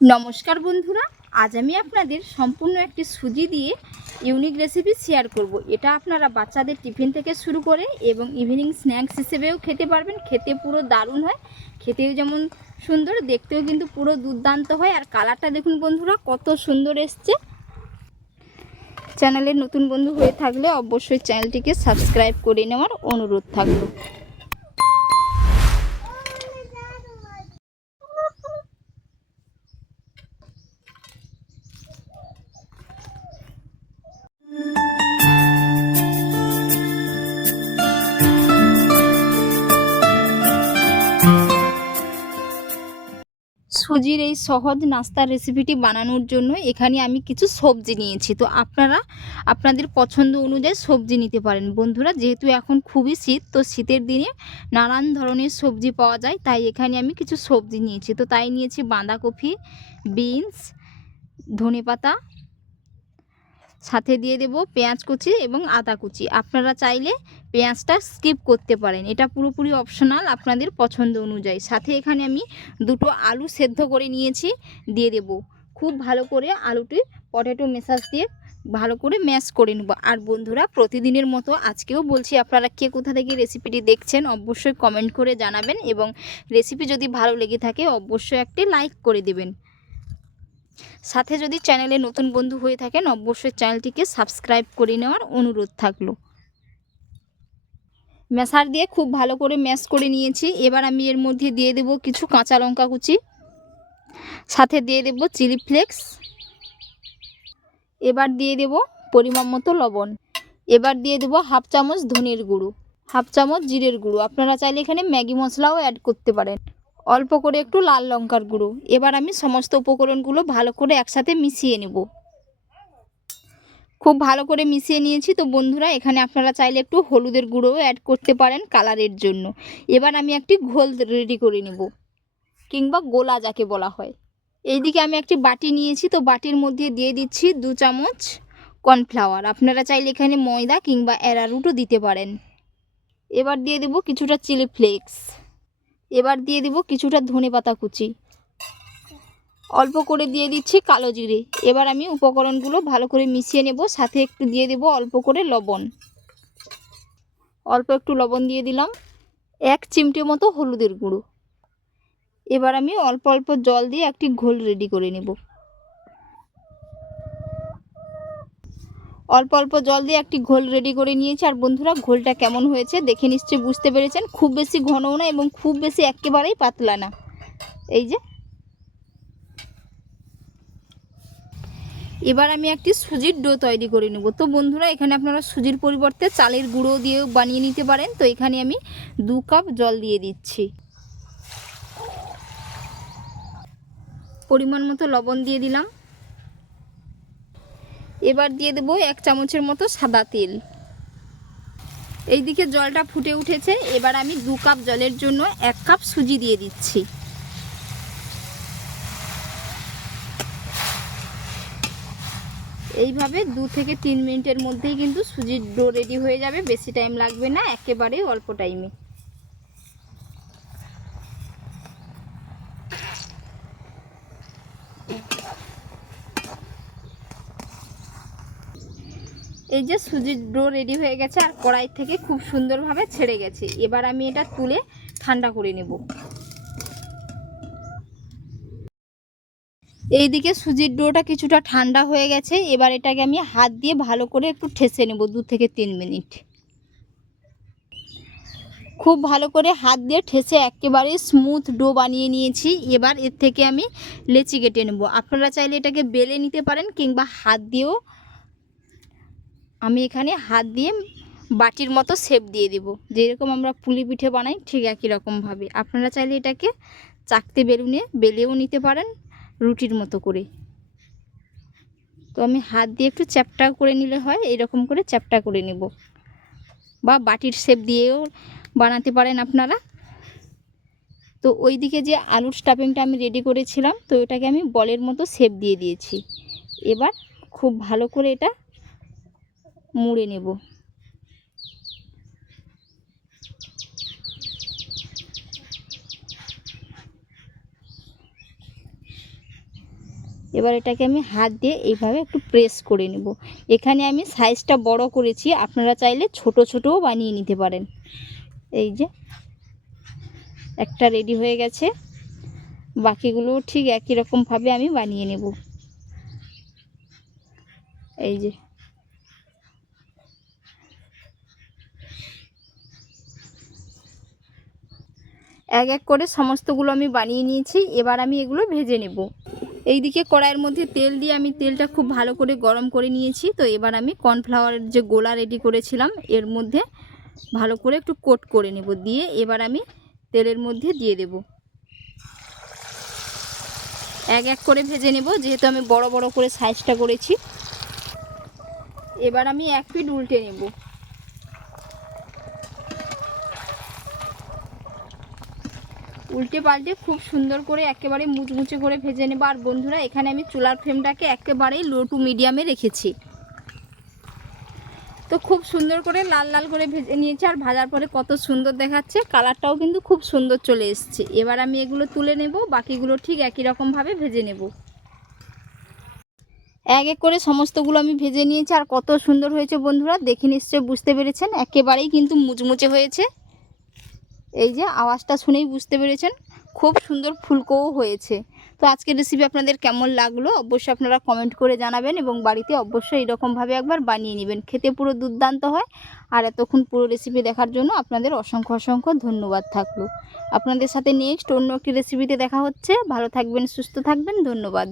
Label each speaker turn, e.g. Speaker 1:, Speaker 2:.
Speaker 1: নমস্কার বন্ধুরা, আজ আমি আপনাদের সম্পূর্ণ একটি সুজি দিয়ে ইউনিক রেসিপি শেয়ার করব। এটা আপনারা বাচ্চাদের টিফিন থেকে শুরু করে এবং ইভিনিং স্ন্যাক্স হিসেবেও খেতে পারবেন। খেতে পুরো দারুণ হয়। খেতেও যেমন সুন্দর, দেখতেও কিন্তু পুরো দুর্দান্ত হয়। আর কালারটা দেখুন বন্ধুরা, কত সুন্দর এসছে। চ্যানেলের নতুন বন্ধু হয়ে থাকলে অবশ্যই চ্যানেলটিকে সাবস্ক্রাইব করে নেওয়ার অনুরোধ থাকল। সুজির এই সহজ নাস্তার রেসিপিটি বানানোর জন্য এখানে আমি কিছু সবজি নিয়েছি। তো আপনারা, আপনাদের পছন্দ অনুযায়ী সবজি নিতে পারেন। বন্ধুরা, যেহেতু এখন খুবই শীত, তো শীতের দিনে নানান ধরনের সবজি পাওয়া যায়, তাই এখানে আমি কিছু সবজি নিয়েছি। তো তাই নিয়েছি বাঁধাকপি, বিনস, ধনেপাতা সাথে দিয়ে দেব পেঁয়াজ কুচি এবং আদা কুচি। আপনারা চাইলে পেঁয়াজটা স্কিপ করতে পারেন। এটা পুরোপুরি অপশনাল আপনাদের পছন্দ অনুযায়ী। সাথে এখানে আমি দুটো আলু সেদ্ধ করে নিয়েছি, দিয়ে দেব। খুব ভালো করে আলুটি পটেটো মেশাজ দিয়ে ভালো করে ম্যাশ করে নেব। আর বন্ধুরা, প্রতিদিনের মতো আজকেও বলছি, আপনারা কে কোথা থেকে রেসিপিটি দেখছেন, অবশ্যই কমেন্ট করে জানাবেন এবং রেসিপি যদি ভালো লেগে থাকে, অবশ্যই একটি লাইক করে দেবেন। সাথে যদি চ্যানেলে নতুন বন্ধু হয়ে থাকেন, অবশ্যই চ্যানেলটিকে সাবস্ক্রাইব করে নেওয়ার অনুরোধ থাকল। ম্যাশার দিয়ে খুব ভালো করে ম্যাশ করে নিয়েছি। এবার আমি এর মধ্যে দিয়ে দেব কিছু কাঁচা লঙ্কা কুচি, সাথে দিয়ে দেব চিলি ফ্লেক্স এবার দিয়ে দেব পরিমাণ মতো লবণ, এবার দিয়ে দেব হাফ চামচ ধনের গুঁড়ো, হাফ চামচ জিরের গুঁড়ো। আপনারা চাইলে এখানে ম্যাগি মশলাও অ্যাড করতে পারেন। অল্প করে একটু লাল লঙ্কার গুঁড়ো। এবার আমি সমস্ত উপকরণগুলো ভালো করে একসাথে মিশিয়ে নেব। খুব ভালো করে মিশিয়ে নিয়েছি। তো বন্ধুরা, এখানে আপনারা চাইলে একটু হলুদের গুঁড়োও অ্যাড করতে পারেন কালারের জন্য। এবার আমি একটি ঘোল রেডি করে নেব, কিংবা গোলা যাকে বলা হয়। এইদিকে আমি একটি বাটি নিয়েছি। তো বাটির মধ্যে দিয়ে দিচ্ছি দু চামচ কর্নফ্লাওয়ার আপনারা চাইলে এখানে ময়দা কিংবা অ্যারারুটও দিতে পারেন। এবার দিয়ে দেব কিছুটা চিলি ফ্লেক্স এবার দিয়ে দিব কিছুটা ধনে পাতা কুচি। অল্প করে দিয়ে দিচ্ছি কালো জিরে। এবার আমি উপকরণগুলো ভালো করে মিশিয়ে নেব, সাথে একটু দিয়ে দেব অল্প করে লবণ। অল্প একটু লবণ দিয়ে দিলাম, এক চিমটে মতো হলুদের গুঁড়ো। এবার আমি অল্প অল্প জল দিয়ে একটি ঘোল রেডি করে নেব। অল্প অল্প জল দিয়ে একটি ঘোল রেডি করে নিয়েছি। আর বন্ধুরা, ঘোলটা কেমন হয়েছে দেখে নিশ্চয়ই বুঝতে পেরেছেন। খুব বেশি ঘনও না এবং খুব বেশি একেবারেই পাতলা না। এই যে। এবার আমি একটি সুজির ডো তৈরি করে নেব। তো বন্ধুরা, এখানে আপনারা সুজির পরিবর্তে চালের গুঁড়ো দিয়েও বানিয়ে নিতে পারেন। তো এখানে আমি দু কাপ জল দিয়ে দিচ্ছি। পরিমাণ মতো লবণ দিয়ে দিলাম। এবার দিয়ে দেবো এক চামচের মতো সাদা তেল। এইদিকে জলটা ফুটে উঠেছে, এবার আমি দু কাপ জলের জন্য এক কাপ সুজি দিয়ে দিচ্ছি। এইভাবে দু থেকে তিন মিনিটের মধ্যেই কিন্তু সুজির ডো রেডি হয়ে যাবে, বেশি টাইম লাগবে না একেবারে অল্প টাইমে। এই যে সুজির ডো রেডি হয়ে গেছে আর কড়াই থেকে খুব সুন্দরভাবে ছেড়ে গেছে। এবার আমি এটা তুলে ঠান্ডা করে নেব। এইদিকে সুজির ডোটা কিছুটা ঠান্ডা হয়ে গেছে। এবার এটাকে আমি হাত দিয়ে ভালো করে একটু ঠেসে নেব দু থেকে তিন মিনিট। খুব ভালো করে হাত দিয়ে ঠেসে একেবারে স্মুথ ডো বানিয়ে নিয়েছি। এবার এর থেকে আমি লেচি কেটে নেব। আপনারা চাইলে এটাকে বেলে নিতে পারেন কিংবা হাত দিয়েও আমি এখানে হাত দিয়ে বাটির মতো শেপ দিয়ে দেব। যেরকম আমরা পুলি পিঠে বানাই, ঠিক একই রকমভাবে আপনারা চাইলে এটাকে চাকতে বেলুনে বেলেও নিতে পারেন, রুটির মতো করে। তো আমি হাত দিয়ে একটু চ্যাপটা করে নিলে হয়, এরকম করে চ্যাপটা করে নেব। বা বাটির শেপ দিয়েও বানাতে পারেন আপনারা। তো ওই দিকে যে আলুর স্টাফিংটা আমি রেডি করেছিলাম, তো এটাকে আমি বলের মতো শেপ দিয়ে দিয়েছি। এবার খুব ভালো করে এটা মুড়ে নেব। এবার এটাকে আমি হাত দিয়ে এইভাবে একটু প্রেস করে নেব। এখানে আমি সাইজটা বড় করেছি, আপনারা চাইলে ছোট ছোটও বানিয়ে নিতে পারেন। এই যে, একটা রেডি হয়ে গেছে। বাকিগুলো ঠিক একই রকমভাবে আমি বানিয়ে নেব। এই যে এক এক করে সমস্তগুলো আমি বানিয়ে নিয়েছি, এবার আমি এগুলো ভেজে নেব। এইদিকে কড়াইয়ের মধ্যে তেল দিয়ে আমি তেলটা খুব ভালো করে গরম করে নিয়েছি, তো এবার আমি কর্নফ্লাওয়ারের যে গোলা রেডি করেছিলাম, এর মধ্যে ভালো করে একটু কোট করে নেব, দিয়ে এবার আমি তেলের মধ্যে দিয়ে দেব। এক এক করে ভেজে নেব, যেহেতু আমি বড় বড় করে সাইজটা করেছি। এবার আমি এক পিট উল্টে নেব। উল্টে পাল্টে খুব সুন্দর করে একেবারে মুচমুচে করে ভেজে নেব। আর বন্ধুরা, এখানে আমি চুলার ফ্লেমটাকে একেবারেই লো টু মিডিয়ামে রেখেছি। তো খুব সুন্দর করে লাল লাল করে ভেজে নিয়েছি আর ভাজার পরে কত সুন্দর দেখাচ্ছে, কালারটাও কিন্তু খুব সুন্দর চলে এসছে। এবার আমি এগুলো তুলে নেব, বাকিগুলো ঠিক একই রকমভাবে ভেজে নেব। এক এক করে সমস্তগুলো আমি ভেজে নিয়েছি, আর কত সুন্দর হয়েছে বন্ধুরা, দেখে নিশ্চয় বুঝতে পেরেছেন, একেবারেই কিন্তু মুচমুচে হয়েছে। এই যে আওয়াজটা শুনেই বুঝতে পেরেছেন, খুব সুন্দর ফুলকোও হয়েছে। তো আজকের রেসিপি আপনাদের কেমন লাগল অবশ্যই আপনারা কমেন্ট করে জানাবেন এবং বাড়িতে অবশ্যই এরকমভাবে একবার বানিয়ে নেবেন। খেতে পুরো দুর্দান্ত হয়। আর এতক্ষণ পুরো রেসিপি দেখার জন্য আপনাদের অসংখ্য অসংখ্য ধন্যবাদ থাকল। আপনাদের সাথে নেক্সট অন্য একটি রেসিপিতে দেখা হচ্ছে। ভালো থাকবেন, সুস্থ থাকবেন, ধন্যবাদ।